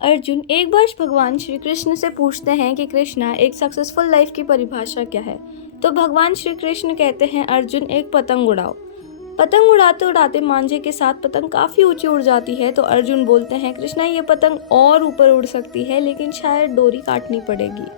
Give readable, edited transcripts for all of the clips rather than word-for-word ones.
अर्जुन एक बार भगवान श्री कृष्ण से पूछते हैं कि कृष्णा, एक सक्सेसफुल लाइफ की परिभाषा क्या है। तो भगवान श्री कृष्ण कहते हैं, अर्जुन एक पतंग उड़ाओ। पतंग उड़ाते उड़ाते मांझे के साथ पतंग काफ़ी ऊंची उड़ जाती है। तो अर्जुन बोलते हैं, कृष्णा ये पतंग और ऊपर उड़ सकती है, लेकिन शायद डोरी काटनी पड़ेगी।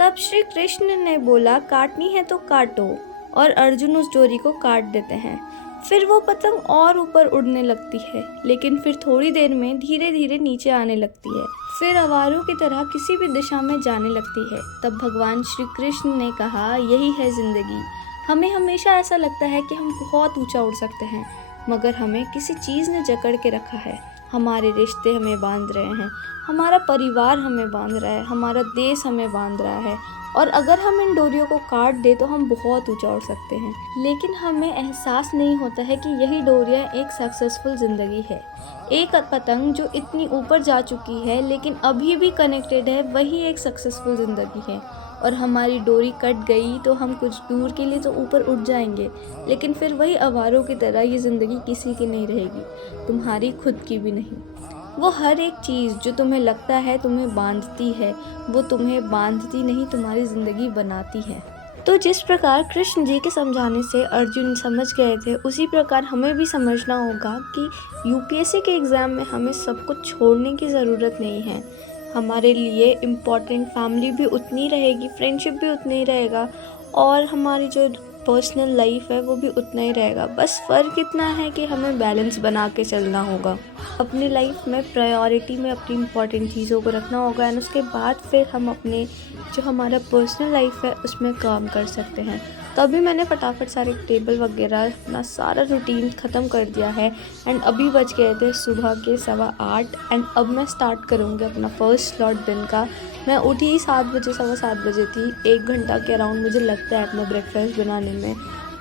तब श्री कृष्ण ने बोला, काटनी है तो काटो। और अर्जुन उस डोरी को काट देते हैं। फिर वो पतंग और ऊपर उड़ने लगती है, लेकिन फिर थोड़ी देर में धीरे धीरे नीचे आने लगती है। फिर आवारों की तरह किसी भी दिशा में जाने लगती है। तब भगवान श्री कृष्ण ने कहा, यही है जिंदगी। हमें हमेशा ऐसा लगता है कि हम बहुत ऊंचा उड़ सकते हैं, मगर हमें किसी चीज़ ने जकड़ के रखा है। हमारे रिश्ते हमें बांध रहे हैं, हमारा परिवार हमें बांध रहा है, हमारा देश हमें बांध रहा है। और अगर हम इन डोरियों को काट दे तो हम बहुत ऊंचा उड़ सकते हैं, लेकिन हमें एहसास नहीं होता है कि यही डोरियां एक सक्सेसफुल ज़िंदगी है। एक पतंग जो इतनी ऊपर जा चुकी है लेकिन अभी भी कनेक्टेड है, वही एक सक्सेसफुल ज़िंदगी है। और हमारी डोरी कट गई तो हम कुछ दूर के लिए तो ऊपर उठ जाएंगे, लेकिन फिर वही आवारों की तरह ये ज़िंदगी किसी की नहीं रहेगी, तुम्हारी खुद की भी नहीं। वो हर एक चीज़ जो तुम्हें लगता है तुम्हें बांधती है, वो तुम्हें बांधती नहीं, तुम्हारी ज़िंदगी बनाती है। तो जिस प्रकार कृष्ण जी के समझाने से अर्जुन समझ गए थे, उसी प्रकार हमें भी समझना होगा कि यूपीएससी के एग्ज़ाम में हमें सब कुछ छोड़ने की ज़रूरत नहीं है। हमारे लिए इम्पॉर्टेंट फैमिली भी उतनी रहेगी, फ्रेंडशिप भी उतनी ही रहेगा, और हमारी जो पर्सनल लाइफ है वो भी उतना ही रहेगा। बस फ़र्क इतना है कि हमें बैलेंस बना के चलना होगा। अपनी लाइफ में प्रायोरिटी में अपनी इम्पॉर्टेंट चीज़ों को रखना होगा, एंड उसके बाद फिर हम अपने जो हमारा पर्सनल लाइफ है उसमें काम कर सकते हैं। तो अभी मैंने फटाफट सारे टेबल वगैरह अपना सारा रूटीन ख़त्म कर दिया है, एंड अभी बज गए थे सुबह के 8:15, एंड अब मैं स्टार्ट करूँगी अपना फर्स्ट स्लॉट दिन का। मैं उठी 7 बजे, 7:15 बजे थी। 1 घंटा के अराउंड मुझे लगता है अपना ब्रेकफास्ट बनाने में,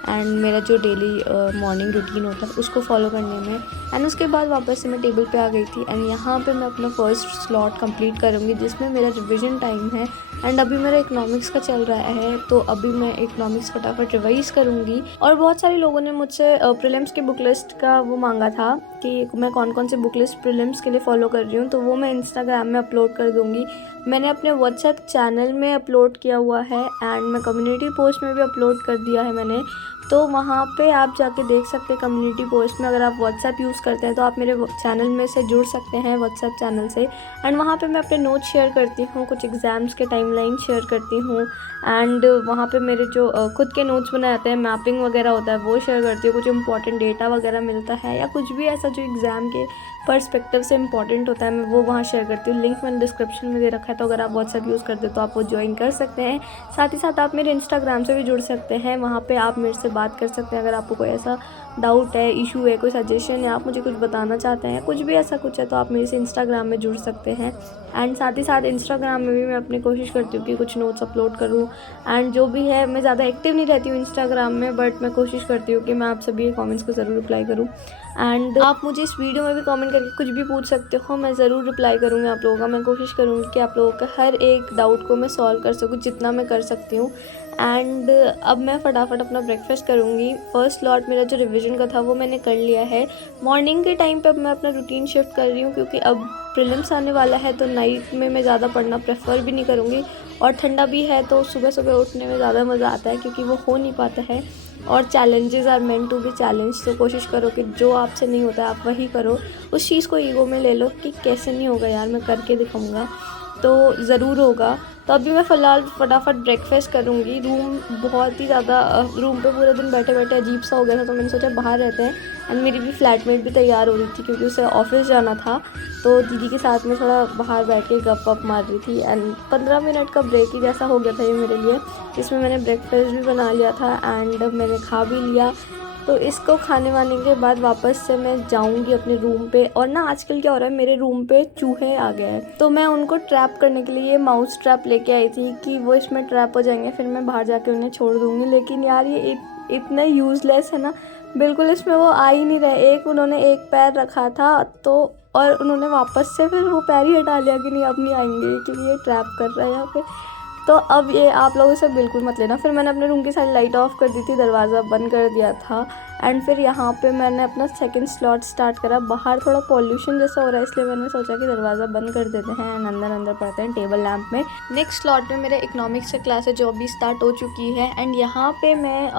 एंड मेरा जो डेली मॉर्निंग रूटीन होता है उसको फॉलो करने में। एंड उसके बाद वापस से मैं टेबल पे आ गई थी, एंड यहाँ पे मैं अपना फर्स्ट स्लॉट कंप्लीट करूँगी जिसमें मेरा रिवीजन टाइम है। एंड अभी मेरा इकोनॉमिक्स का चल रहा है, तो अभी मैं इकोनॉमिक्स फटाफट रिवाइज करूँगी। और बहुत सारे लोगों ने मुझसे प्रीलिम्स की बुक लिस्ट का वो मांगा था कि मैं कौन कौन से बुक लिस्ट प्रीलिम्स के लिए फॉलो कर रही हूँ, तो वो मैं इंस्टाग्राम में अपलोड कर दूँगी। मैंने अपने व्हाट्सएप चैनल में अपलोड किया हुआ है, एंड मैं कम्युनिटी पोस्ट में भी अपलोड कर दिया है मैंने। तो वहाँ पे आप जाके देख सकते हैं कम्युनिटी पोस्ट में। अगर आप व्हाट्सएप यूज़ करते हैं तो आप मेरे चैनल में से जुड़ सकते हैं व्हाट्सएप चैनल से। एंड वहाँ पे मैं अपने नोट्स शेयर करती हूँ, कुछ एग्ज़ाम्स के टाइमलाइन शेयर करती हूँ, एंड वहाँ पे मेरे जो खुद के नोट्स बनाए जाते हैं, मैपिंग वगैरह होता है, वो शेयर करती हूँ। कुछ इंपॉर्टेंट डेटा वगैरह मिलता है या कुछ भी ऐसा जो एग्ज़ाम के पर्सपेक्टिव से इंपॉर्टेंट होता है, मैं वो वहाँ शेयर करती हूँ। लिंक मैंने डिस्क्रिप्शन में दे रखा है, तो अगर आप व्हाट्सएप यूज़ करते हो तो आप वो ज्वाइन कर सकते हैं। साथ ही साथ आप मेरे इंस्टाग्राम से भी जुड़ सकते हैं, वहाँ पे आप मेरे से बात कर सकते हैं। अगर आपको कोई ऐसा डाउट है, इशू है, कोई सजेशन है, आप मुझे कुछ बताना चाहते हैं, कुछ भी ऐसा कुछ है, तो आप मेरे से इंस्टाग्राम में जुड़ सकते हैं। एंड साथ ही साथ इंस्टाग्राम में भी मैं अपनी कोशिश करती हूँ कि कुछ नोट्स अपलोड करूँ। एंड जो भी है, मैं ज़्यादा एक्टिव नहीं रहती हूँ इंस्टाग्राम में, बट मैं कोशिश करती हूँ कि मैं आप सभी के कमेंट्स को ज़रूर रिप्लाई करूँ। एंड आप मुझे इस वीडियो में भी कमेंट करके कुछ भी पूछ सकते हो, मैं ज़रूर रिप्लाई करूँगी आप लोगों का। मैं कोशिश करूँगी कि आप लोगों का हर एक डाउट को मैं सॉल्व कर सकूँ जितना मैं कर सकती हूँ। एंड अब मैं फटाफट अपना ब्रेकफास्ट करूँगी। फर्स्ट स्लॉट मेरा जो रिवीजन का था वो मैंने कर लिया है। मॉर्निंग के टाइम पे अब मैं अपना रूटीन शिफ्ट कर रही हूँ, क्योंकि अब प्रीलिम्स आने वाला है, तो नाइट में मैं ज़्यादा पढ़ना प्रेफर भी नहीं करूँगी। और ठंडा भी है तो सुबह सुबह उठने में ज़्यादा मज़ा आता है, क्योंकि वो हो नहीं पाता है। और challenges are meant to be challenge, तो कोशिश करो कि जो आपसे नहीं होता आप वही करो। उस चीज़ को ईगो में ले लो कि कैसे नहीं होगा यार, मैं करके दिखाऊंगा, तो ज़रूर होगा। तो अभी मैं फ़िलहाल फटाफट ब्रेकफास्ट करूँगी। रूम बहुत ही ज़्यादा रूम पे पूरे दिन बैठे बैठे अजीब सा हो गया था, तो मैंने सोचा बाहर रहते हैं। एंड मेरी भी फ्लैटमेट भी तैयार हो रही थी, क्योंकि उसे ऑफिस जाना था, तो दीदी के साथ में थोड़ा बाहर बैठ के गप वप मार रही थी। एंड 15 मिनट का ब्रेक ही जैसा हो गया था ये मेरे लिए, जिसमें मैंने ब्रेकफास्ट भी बना लिया था एंड मैंने खा भी लिया। तो इसको खाने वाने के बाद वापस से मैं जाऊंगी अपने रूम पे। और ना आजकल क्या हो रहा है, मेरे रूम पे चूहे आ गए हैं, तो मैं उनको ट्रैप करने के लिए माउस ट्रैप लेके आई थी कि वो इसमें ट्रैप हो जाएंगे, फिर मैं बाहर जाके उन्हें छोड़ दूंगी। लेकिन यार ये इतना यूज़लेस है ना, बिल्कुल इसमें वो आ ही नहीं रहे। उन्होंने एक पैर रखा था, तो और उन्होंने वापस से फिर वो पैर ही हटा लिया कि नहीं अब नहीं आएंगे, क्योंकि ये ट्रैप कर रहा है यहाँ पे। तो अब ये आप लोग इसे बिल्कुल मत लेना। फिर मैंने अपने रूम की सारी लाइट ऑफ कर दी थी, दरवाज़ा बंद कर दिया था एंड फिर यहाँ पे मैंने अपना सेकंड स्लॉट स्टार्ट करा। बाहर थोड़ा पॉल्यूशन जैसा हो रहा है इसलिए मैंने सोचा कि दरवाज़ा बंद कर देते हैं एंड अंदर पढ़ते हैं टेबल लैंप में। नेक्स्ट स्लॉट में मेरे इकोनॉमिक्स से क्लास है जो अभी स्टार्ट हो चुकी है एंड यहाँ पे मैं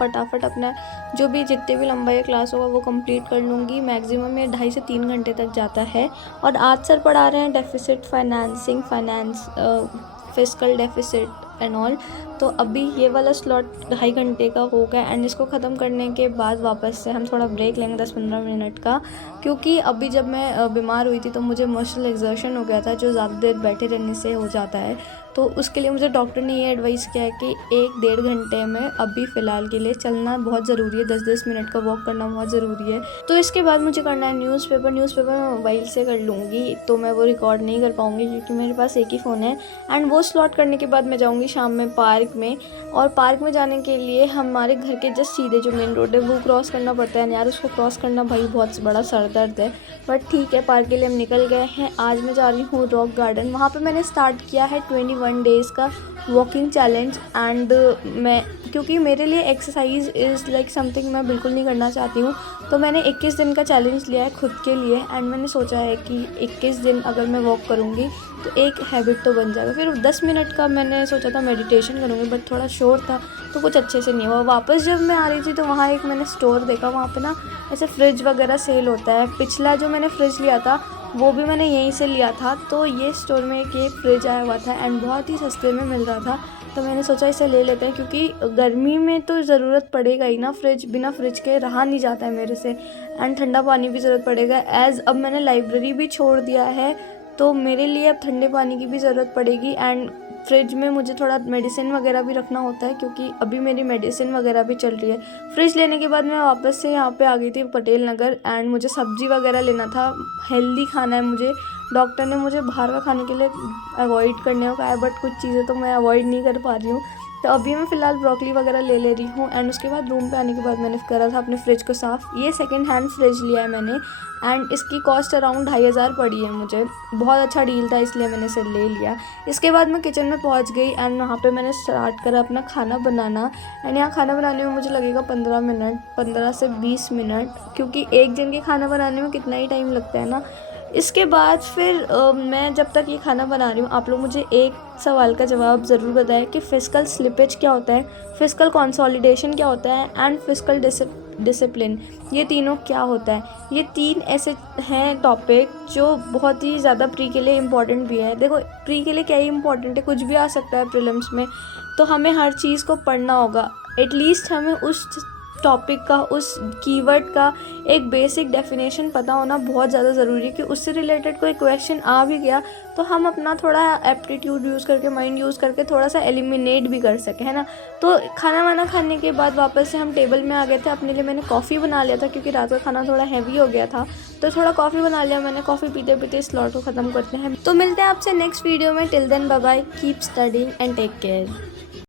फटाफट अपना जो भी जितने भी लंबा ये क्लास होगा वो कंप्लीट कर लूँगी। मैक्सिमम ये 2.5 से 3 घंटे तक जाता है। और आज सर पढ़ा रहे हैं deficit financing, fiscal deficit and all. तो अभी ये वाला स्लॉट 2.5 घंटे का हो गया एंड इसको ख़त्म करने के बाद वापस से हम थोड़ा ब्रेक लेंगे 10-15 मिनट का, क्योंकि अभी जब मैं बीमार हुई थी तो मुझे मसल एक्सर्शन हो गया था जो ज़्यादा देर बैठे रहने से हो जाता है। तो उसके लिए मुझे डॉक्टर ने ये एडवाइस किया है कि 1-1.5 घंटे में अभी फ़िलहाल के लिए चलना बहुत ज़रूरी है, 10-10 मिनट का वॉक करना बहुत ज़रूरी है। तो इसके बाद मुझे करना है न्यूज़पेपर मैं मोबाइल से कर लूँगी, तो मैं वो रिकॉर्ड नहीं कर पाऊँगी क्योंकि मेरे पास एक ही फ़ोन है। एंड वो स्लॉट करने के बाद मैं जाऊँगी शाम में पार्क में, और पार्क में जाने के लिए हमारे घर के जस्ट सीधे जो मेन रोड है वो क्रॉस करना पड़ता है यार। उसको क्रॉस करना भाई बहुत बड़ा सर दर्द है, बट ठीक है पार्क के लिए हम निकल गए हैं। आज मैं जा रही हूँ रॉक गार्डन, वहाँ पे मैंने स्टार्ट किया है 21 डेज़ का वॉकिंग चैलेंज एंड मैं क्योंकि मेरे लिए एक्सरसाइज इज़ लाइक समथिंग मैं बिल्कुल नहीं करना चाहती हूँ, तो मैंने 21 दिन का चैलेंज लिया है खुद के लिए एंड मैंने सोचा है कि 21 दिन अगर मैं वॉक करूँगी तो एक हैबिट तो बन जाएगा। फिर 10 मिनट का मैंने सोचा था मेडिटेशन करूँगी, बट थोड़ा शोर था तो कुछ अच्छे से नहीं हुआ। वापस जब मैं आ रही थी तो वहाँ एक मैंने स्टोर देखा, वहाँ पे ना ऐसे फ्रिज वगैरह सेल होता है। पिछला जो मैंने फ्रिज लिया था वो भी मैंने यहीं से लिया था, तो ये स्टोर में एक फ्रिज आया हुआ था एंड बहुत ही सस्ते में मिल रहा था, तो मैंने सोचा इसे ले लेते हैं क्योंकि गर्मी में तो ज़रूरत पड़ेगा ही ना, फ्रिज बिना फ्रिज के रहा नहीं जाता है मेरे से। एंड ठंडा पानी भी ज़रूरत पड़ेगा, एज़ अब मैंने लाइब्रेरी भी छोड़ दिया है तो मेरे लिए अब ठंडे पानी की भी ज़रूरत पड़ेगी। एंड फ्रिज में मुझे थोड़ा मेडिसिन वगैरह भी रखना होता है क्योंकि अभी मेरी मेडिसिन वगैरह भी चल रही है। फ्रिज लेने के बाद मैं वापस से यहाँ पे आ गई थी पटेल नगर एंड मुझे सब्ज़ी वगैरह लेना था, हेल्दी खाना है मुझे। डॉक्टर ने मुझे बाहर का खाने के लिए अवॉइड करने को कहा है, बट कुछ चीज़ें तो मैं अवॉइड नहीं कर पा रही हूँ, तो अभी मैं फ़िलहाल ब्रोकली वगैरह ले रही हूँ। एंड उसके बाद रूम पे आने के बाद मैंने करा था अपने फ्रिज को साफ़। ये सेकंड हैंड फ्रिज लिया है मैंने एंड इसकी कॉस्ट अराउंड 2500 पड़ी है मुझे, बहुत अच्छा डील था इसलिए मैंने इसे ले लिया। इसके बाद मैं किचन में पहुँच गई एंड वहाँ पे मैंने स्टार्ट करा अपना खाना बनाना। एंड यहाँ खाना बनाने में मुझे लगेगा 15 से 20 मिनट, क्योंकि एक जन के खाना बनाने में कितना ही टाइम लगता है ना। इसके बाद फिर मैं जब तक ये खाना बना रही हूँ आप लोग मुझे एक सवाल का जवाब ज़रूर बताएं कि फिस्कल स्लिपेज क्या होता है, फिस्कल कंसोलिडेशन क्या होता है एंड फिस्कल डिसिप्लिन, ये तीनों क्या होता है। ये 3 ऐसे हैं टॉपिक जो बहुत ही ज़्यादा प्री के लिए इम्पॉर्टेंट भी है। देखो प्री के लिए क्या ही इम्पॉर्टेंट है, कुछ भी आ सकता है प्रीलिम्स में, तो हमें हर चीज़ को पढ़ना होगा। एटलीस्ट हमें उस टॉपिक का, उस कीवर्ड का एक बेसिक डेफिनेशन पता होना बहुत ज़्यादा ज़रूरी है कि उससे रिलेटेड कोई क्वेश्चन आ भी गया तो हम अपना थोड़ा एप्टीट्यूड यूज़ करके, माइंड यूज़ करके थोड़ा सा एलिमिनेट भी कर सकें, है ना। तो खाना वाना खाने के बाद वापस से हम टेबल में आ गए थे। अपने लिए मैंने कॉफ़ी बना लिया था क्योंकि रात का खाना थोड़ा हैवी हो गया था, तो थोड़ा कॉफ़ी बना लिया मैंने। कॉफ़ी पीते पीते स्लॉट को ख़त्म करते हैं। तो मिलते हैं आपसे नेक्स्ट वीडियो में। Till then bye bye, keep studying and take care.